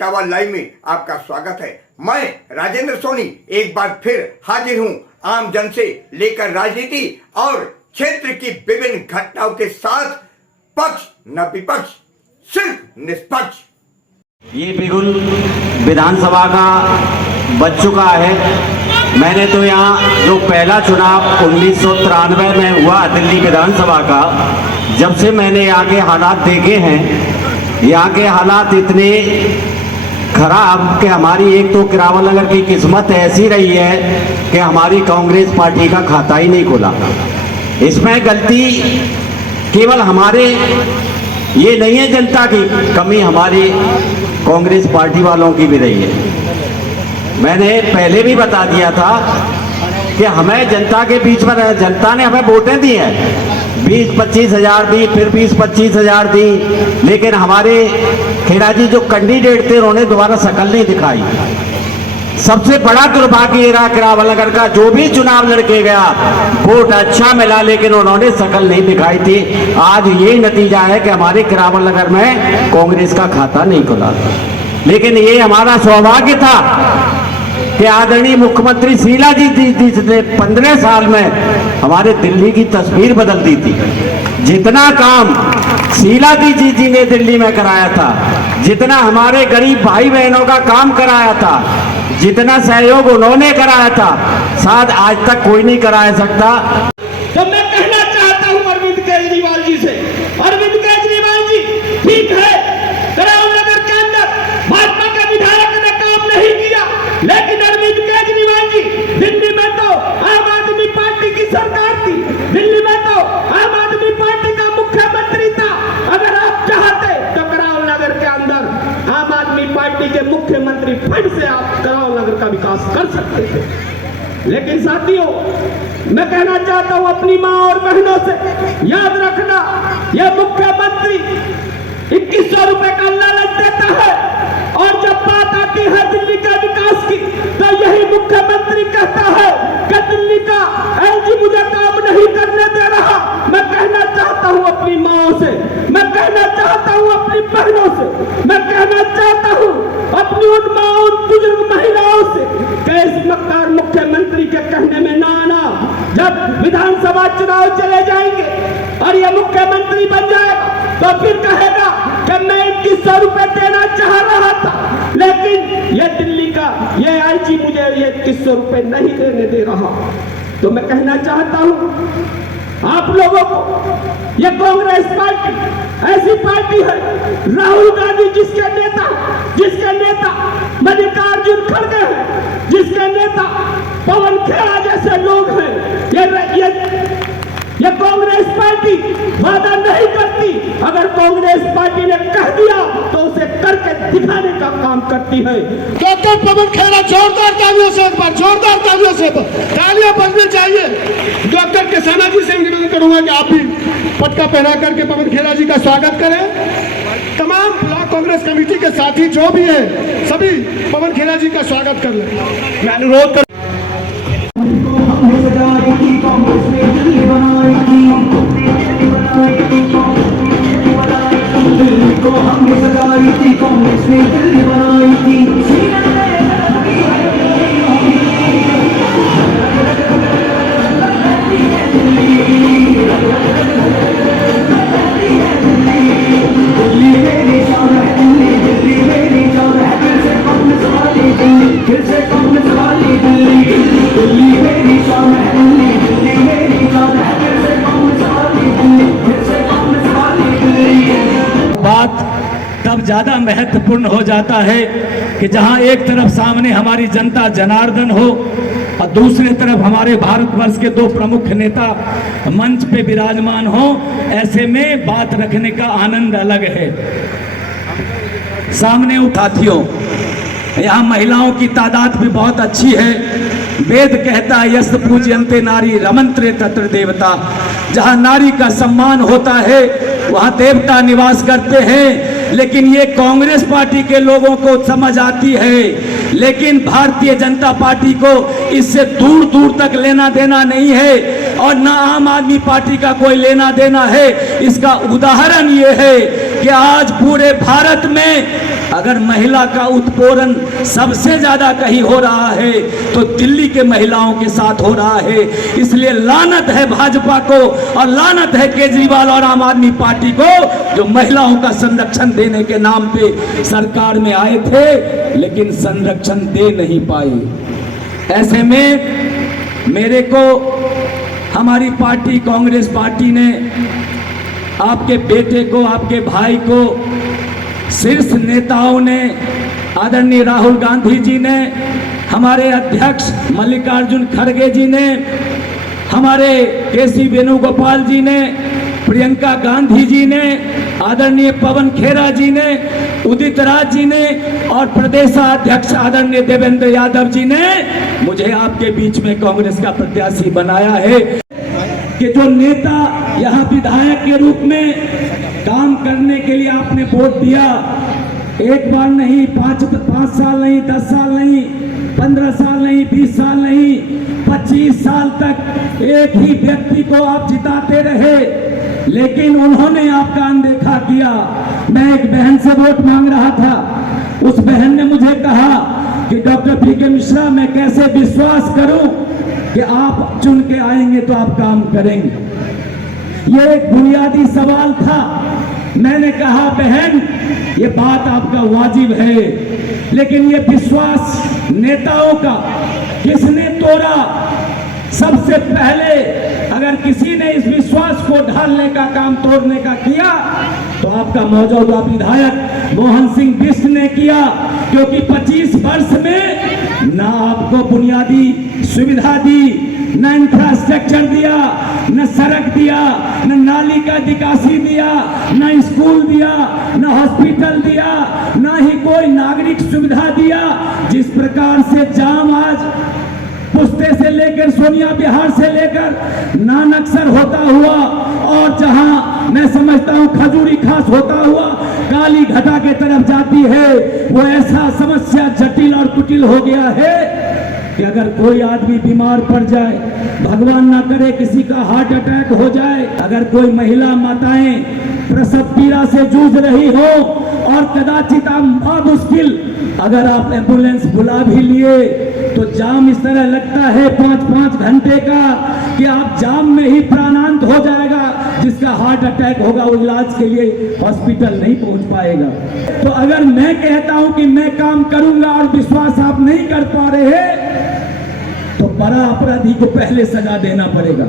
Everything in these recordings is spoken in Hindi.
टावर लाइव में आपका स्वागत है। मैं राजेंद्र सोनी एक बार फिर हाजिर हूं आम जन से लेकर राजनीति और क्षेत्र की विभिन्न घटनाओं के साथ, पक्ष न विपक्ष, सिर्फ निष्पक्ष। ये बिगुल विधानसभा का बच चुका है। मैंने तो यहाँ जो पहला चुनाव 1993 में हुआ दिल्ली विधानसभा का, जब से मैंने यहाँ के हालात देखे हैं, यहाँ के हालात इतने खराब कि हमारी एक तो किरावल नगर की किस्मत ऐसी रही है कि हमारी कांग्रेस पार्टी का खाता ही नहीं खुला। इसमें गलती केवल हमारे ये नहीं है, जनता की कमी हमारी कांग्रेस पार्टी वालों की भी रही है। मैंने पहले भी बता दिया था कि हमें जनता के बीच में, जनता ने हमें वोटें दी हैं, 20-25 हजार दी, फिर 20-25 हजार दी, लेकिन हमारे खेड़ा जी जो कैंडिडेट थे उन्होंने दोबारा शकल नहीं दिखाई। सबसे बड़ा दुर्भाग्य रहा किरावल नगर का, जो भी चुनाव लड़के गया वोट अच्छा मिला लेकिन उन्होंने शकल नहीं दिखाई थी। आज यही नतीजा है कि हमारे किरावल नगर में कांग्रेस का खाता नहीं खुला। लेकिन ये हमारा सौभाग्य था कि आदरणीय मुख्यमंत्री शीला जी ने 15 साल में हमारे दिल्ली की तस्वीर बदल दी थी। जितना काम शीला जी ने दिल्ली में कराया था, जितना हमारे गरीब भाई बहनों का काम कराया था, जितना सहयोग उन्होंने कराया था, शायद आज तक कोई नहीं करा सकता। तो मैं कहना चाहता हूं अरविंद केजरीवाल जी से, अरविंद केजरीवाल जी, ठीक है किरावल नगर के अंदर भाजपा के विधायक ने काम नहीं किया, लेकिन अरविंद केजरीवाल जी, दिल्ली में तो आम आदमी पार्टी की सरकार थी, दिल्ली में तो आम आदमी पार्टी का मुख्यमंत्री था। अगर आप चाहते तो किरावल नगर के अंदर आम आदमी पार्टी के मुख्यमंत्री फंड से आप किरावल नगर का विकास कर सकते थे। लेकिन साथियों, मैं कहना चाहता हूं अपनी मां और बहनों से, याद रखना, यह मुख्यमंत्री 2100 रुपए का लालच देता है, और जब बात आती है दिल्ली के विकास की तो यही मुख्यमंत्री कहता है कि दिल्ली का एलजी मुझे काम नहीं करने दे रहा। मैं कहना चाहता हूं अपनी माओ से, मैं कहना चाहता हूं अपनी बहनों से, मैं कहना चाहता हूं अपनी उन माओ, उन बुजुर्ग महिलाओं से कि इस मक्कार मुख्यमंत्री के कहने में ना आना। जब विधानसभा चुनाव चले जाएंगे और ये मुख्यमंत्री बन जाएगा तो फिर कहेगा कि मैं 2100 रुपए देना चाह रहा था, लेकिन ये दिल्ली का ये आईजी मुझे ये 2100 रुपए नहीं देने दे रहा। तो मैं कहना चाहता हूं आप लोगों को, ये कांग्रेस पार्टी ऐसी पार्टी है, राहुल गांधी जिसके नेता मल्लिकार्जुन खड़गे हैं, जिसके नेता पवन खेड़ा जैसे लोग हैं, ये कांग्रेस पार्टी वादा नहीं करती। अगर कांग्रेस पार्टी ने कह दिया तो उसे करके दिखाने का काम करती है। डॉक्टर पवन खेड़ा, जोरदार तालियों से एक बार, जोरदार तालियों से तालियां बजनी चाहिए। डॉक्टर किसाना जी से निवेदन करूंगा कि आप भी पटका पहना करके पवन खेड़ा जी का स्वागत करें। तमाम ब्लॉक कांग्रेस कमेटी के साथी जो भी है, सभी पवन खेड़ा जी का स्वागत कर लें। मैं अनुरोध कर को हमने सजाई थी, कांग्रेस ने दिल्ली बनाई थी। दिल्ली मेरी शान है, दिल्ली मेरी शान है, फिर से कांग्रेस वाली दिल्ली, फिर से कांग्रेस वाली दिल्ली, दिल्ली मेरी शान है, दिल्ली मेरी शान है, फिर से कांग्रेस वाली दिल्ली, फिर से कांग्रेस वाली दिल्ली। बात तब ज्यादा महत्वपूर्ण हो जाता है कि जहां एक तरफ सामने हमारी जनता जनार्दन हो और दूसरी तरफ हमारे भारतवर्ष के दो प्रमुख नेता मंच पे विराजमान हो। ऐसे में बात रखने का आनंद अलग है। सामने साथियों, यहाँ महिलाओं की तादाद भी बहुत अच्छी है। वेद कहता है यस्त पूज्यन्ते नारी रमन्ते तत्र देवता। जहाँ नारी का सम्मान होता है वहाँ देवता निवास करते हैं। लेकिन ये कांग्रेस पार्टी के लोगों को समझ आती है, लेकिन भारतीय जनता पार्टी को इससे दूर दूर तक लेना देना नहीं है और न आम आदमी पार्टी का कोई लेना देना है। इसका उदाहरण ये है कि आज पूरे भारत में अगर महिला का उत्पीड़न सबसे ज्यादा कहीं हो रहा है तो दिल्ली के महिलाओं के साथ हो रहा है। इसलिए लानत है भाजपा को और लानत है केजरीवाल और आम आदमी पार्टी को, जो महिलाओं का संरक्षण देने के नाम पे सरकार में आए थे लेकिन संरक्षण दे नहीं पाए। ऐसे में मेरे को हमारी पार्टी कांग्रेस पार्टी ने आपके बेटे को, आपके भाई को, शीर्ष नेताओं ने, आदरणीय राहुल गांधी जी ने, हमारे अध्यक्ष मल्लिकार्जुन खड़गे जी ने, हमारे केसी वेणुगोपाल जी ने, प्रियंका गांधी जी ने, आदरणीय पवन खेरा जी ने, उदित राज जी ने और प्रदेशाध्यक्ष आदरणीय देवेंद्र यादव जी ने मुझे आपके बीच में कांग्रेस का प्रत्याशी बनाया है कि जो नेता यहाँ विधायक के रूप में काम करने के लिए आपने वोट दिया, एक बार नहीं, 5 साल नहीं, 10 साल नहीं, 15 साल नहीं, 20 साल नहीं, 25 साल तक एक ही व्यक्ति को आप जिताते रहे, लेकिन उन्होंने आपका अनदेखा किया। मैं एक बहन से वोट मांग रहा था, उस बहन ने मुझे कहा कि डॉक्टर पी.के. मिश्रा, मैं कैसे विश्वास करूं कि आप चुन के आएंगे तो आप काम करेंगे। ये एक बुनियादी सवाल था। मैंने कहा बहन, ये बात आपका वाजिब है, लेकिन ये विश्वास नेताओं का किसने तोड़ा? सबसे पहले अगर किसी ने इस विश्वास को ढालने का काम, तोड़ने का किया तो आपका मौजूदा विधायक मोहन सिंह बिष्ट ने किया, क्योंकि 25 वर्ष में ना आपको बुनियादी सुविधा दी, न इंफ्रास्ट्रक्चर दिया, न सड़क दिया, न नाली का निकासी दिया, न स्कूल दिया, न हॉस्पिटल दिया, न ही कोई नागरिक सुविधा दिया। जिस प्रकार से जाम आज पुस्ते से लेकर सोनिया बिहार से लेकर नानकसर होता हुआ और जहां मैं समझता हूं खजूरी खास होता हुआ काली घटा के तरफ जाती है, वो ऐसा समस्या जटिल और कुटिल हो गया है कि अगर कोई आदमी बीमार पड़ जाए, भगवान ना करे किसी का हार्ट अटैक हो जाए, अगर कोई महिला माताएं प्रसव पीड़ा से जूझ रही हो और कदाचित मुश्किल अगर आप एम्बुलेंस बुला भी लिए तो जाम इस तरह लगता है 5-5 घंटे का कि आप जाम में ही प्राणांत हो जाएगा। जिसका हार्ट अटैक होगा वो इलाज के लिए हॉस्पिटल नहीं पहुंच पाएगा। तो अगर मैं कहता हूं कि मैं काम करूंगा और विश्वास आप नहीं कर पा रहे तो बड़ा अपराधी को पहले सजा देना पड़ेगा,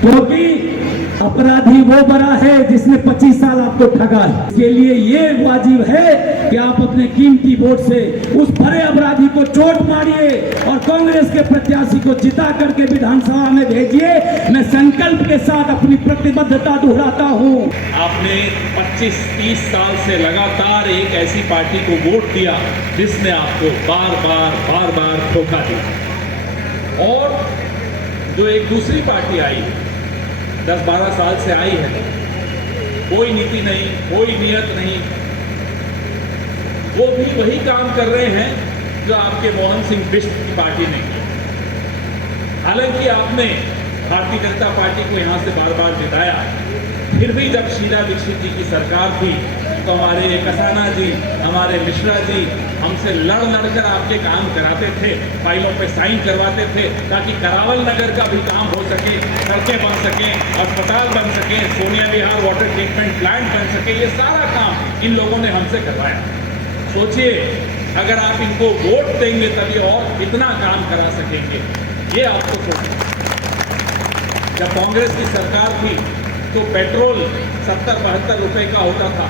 क्योंकि अपराधी वो बड़ा है जिसने 25 साल आपको ठगा है। इसके लिए ये वाजिब है कि आप अपने कीमती वोट से उस बड़े अपराधी को चोट मारिए और कांग्रेस के प्रत्याशी को जिता करके विधानसभा में भेजिए। मैं संकल्प के साथ अपनी प्रतिबद्धता दोहराता हूँ। आपने 25-30 साल से लगातार एक ऐसी पार्टी को वोट दिया जिसने आपको बार बार धोखा दिया, और जो एक दूसरी पार्टी आई 10-12 साल से आई है, कोई नीति नहीं, कोई नियत नहीं, वो भी वही काम कर रहे हैं जो आपके मोहन सिंह बिष्ट की पार्टी ने किया। हालांकि आपने भारतीय जनता पार्टी को यहां से बार जिताया, फिर भी जब शीला दीक्षित जी की सरकार थी तो हमारे कसाना जी, हमारे मिश्रा जी हमसे लड़ कर आपके काम कराते थे, फाइलों पे साइन करवाते थे ताकि करावल नगर का भी काम हो सके, सड़कें बन सके, अस्पताल बन सके, Sonia Bihar water treatment plant बन सके। ये सारा काम इन लोगों ने हमसे करवाया। सोचिए, अगर आप इनको वोट देंगे तभी और कितना काम करा सकेंगे, ये आपको सोचना। जब कांग्रेस की सरकार थी तो पेट्रोल 70-72 रुपए का होता था,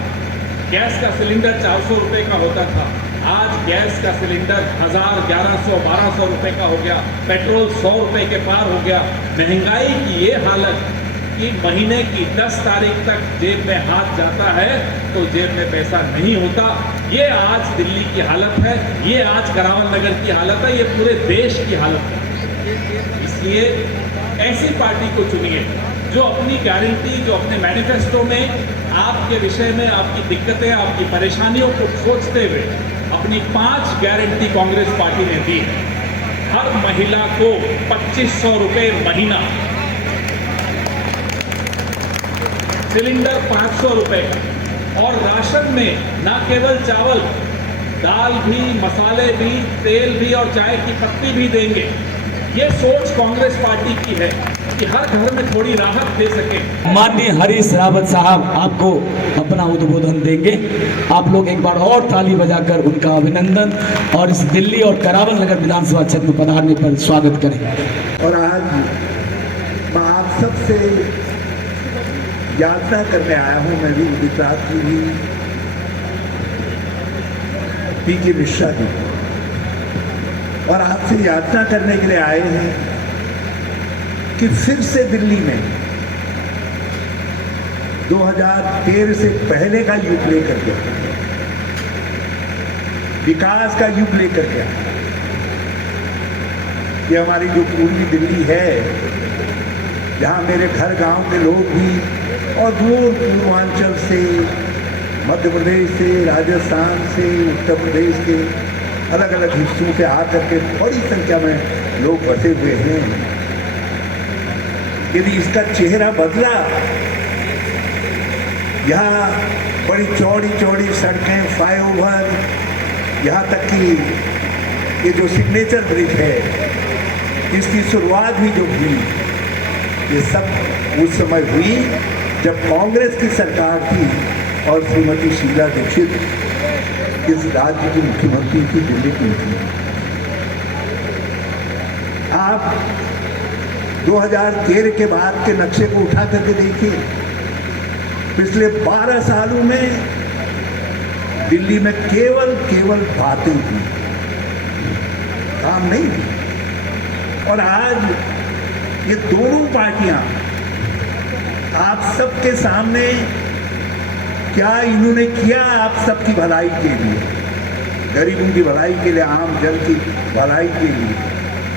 गैस का सिलेंडर 400 रुपए का होता था। आज गैस का सिलेंडर 1000, 1100-1200 रुपए का हो गया, पेट्रोल 100 रुपए के पार हो गया। महंगाई की ये हालत कि महीने की 10 तारीख तक जेब में हाथ जाता है तो जेब में पैसा नहीं होता। ये आज दिल्ली की हालत है, ये आज करावल नगर की हालत है, ये पूरे देश की हालत है। इसलिए ऐसी पार्टी को चुनिए जो अपनी गारंटी, जो अपने मैनिफेस्टो में आपके विषय में, आपकी दिक्कतें, आपकी परेशानियों को सोचते हुए अपनी 5 गारंटी कांग्रेस पार्टी ने दी। हर महिला को 2500 रुपए महीना, सिलेंडर 500 रुपए, और राशन में ना केवल चावल, दाल भी, मसाले भी, तेल भी और चाय की पत्ती भी देंगे। ये सोच कांग्रेस पार्टी की है कि हर घर में थोड़ी राहत दे सके। माननीय हरीश रावत साहब आपको अपना उद्बोधन देंगे। आप लोग एक बार और ताली बजाकर उनका अभिनंदन और इस दिल्ली और करावल नगर विधानसभा क्षेत्र में पधारने पर स्वागत करें। और आज मैं आप सबसे याचना करने आया हूं, मैं भी गुजरात की भी पी.के. मिश्रा जी, और आपसे याचना करने के लिए आए हैं कि फिर से दिल्ली में 2013 से पहले का युग लेकर के, विकास का युग लेकर के, ये हमारी जो पूर्वी दिल्ली है, जहां मेरे घर गांव के लोग भी और दूर पूर्वांचल से, मध्य प्रदेश से, राजस्थान से, उत्तर प्रदेश के अलग अलग हिस्सों से आकर के बड़ी संख्या में लोग बसे हुए हैं। यदि इसका चेहरा बदला, यहाँ बड़ी चौड़ी चौड़ी सड़कें, फ्लाईओवर, यहाँ तक कि ये जो सिग्नेचर ब्रिज है, इसकी शुरुआत भी जो हुई, ये सब उस समय हुई जब कांग्रेस की सरकार थी और श्रीमती शीला दीक्षित इस राज्य की मुख्यमंत्री थी, दिल्ली की मुख्यमंत्री। आप 2013 के बाद के नक्शे को उठा करके देखिए, पिछले 12 सालों में दिल्ली में केवल बातें थी, काम नहीं हुई। और आज ये दोनों पार्टियां आप सबके सामने क्या इन्होंने किया आप सबकी भलाई के लिए, गरीबों की भलाई के लिए, आम जन की भलाई के लिए,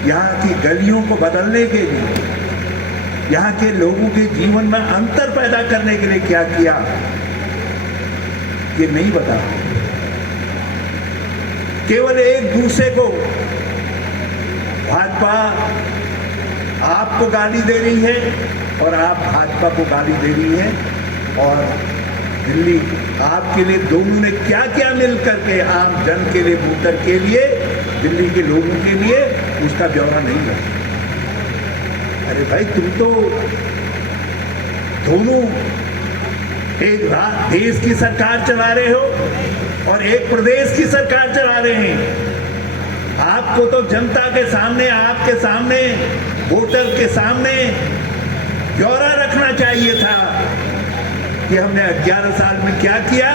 यहाँ की गलियों को बदलने के लिए, यहाँ के लोगों के जीवन में अंतर पैदा करने के लिए क्या किया, ये नहीं बता। केवल एक दूसरे को, भाजपा आपको गाली दे रही है और आप भाजपा को गाली दे रही है, और दिल्ली आपके लिए दोनों ने क्या क्या मिल करके आम जन के लिए, वोटर के लिए, दिल्ली के लोगों के लिए, उसका ब्यौरा नहीं है। अरे भाई, तुम तो दोनों एक देश की सरकार चला रहे हो और एक प्रदेश की सरकार चला रहे हैं। आपको तो जनता के सामने, आपके सामने, वोटर के सामने ब्यौरा रखना चाहिए था कि हमने 11 साल में क्या किया,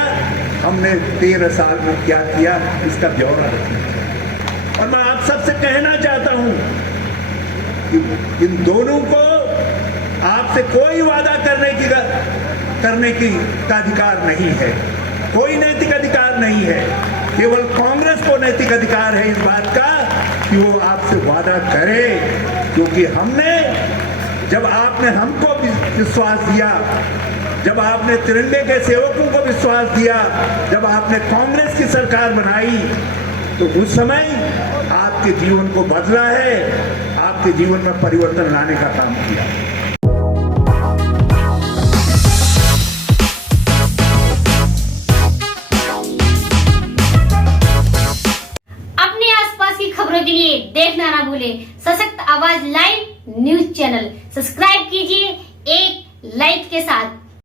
हमने 13 साल में क्या किया, इसका ब्यौरा रखना चाहिए। और मैं आप सबसे कहना चाहता हूं कि इन दोनों को आपसे कोई वादा करने की का अधिकार नहीं है, कोई नैतिक अधिकार नहीं है। केवल कांग्रेस को नैतिक अधिकार है इस बात का कि वो आपसे वादा करे, क्योंकि जब आपने हमको विश्वास दिया, जब आपने तिरंगे के सेवकों को विश्वास दिया, जब आपने कांग्रेस की सरकार बनाई, तो उस समय आपके जीवन को बदला है, आपके जीवन में परिवर्तन लाने का काम किया। अपने आसपास की खबरों के लिए देखना ना भूले सशक्त आवाज लाइव न्यूज चैनल। सब्सक्राइब कीजिए एक लाइक के साथ।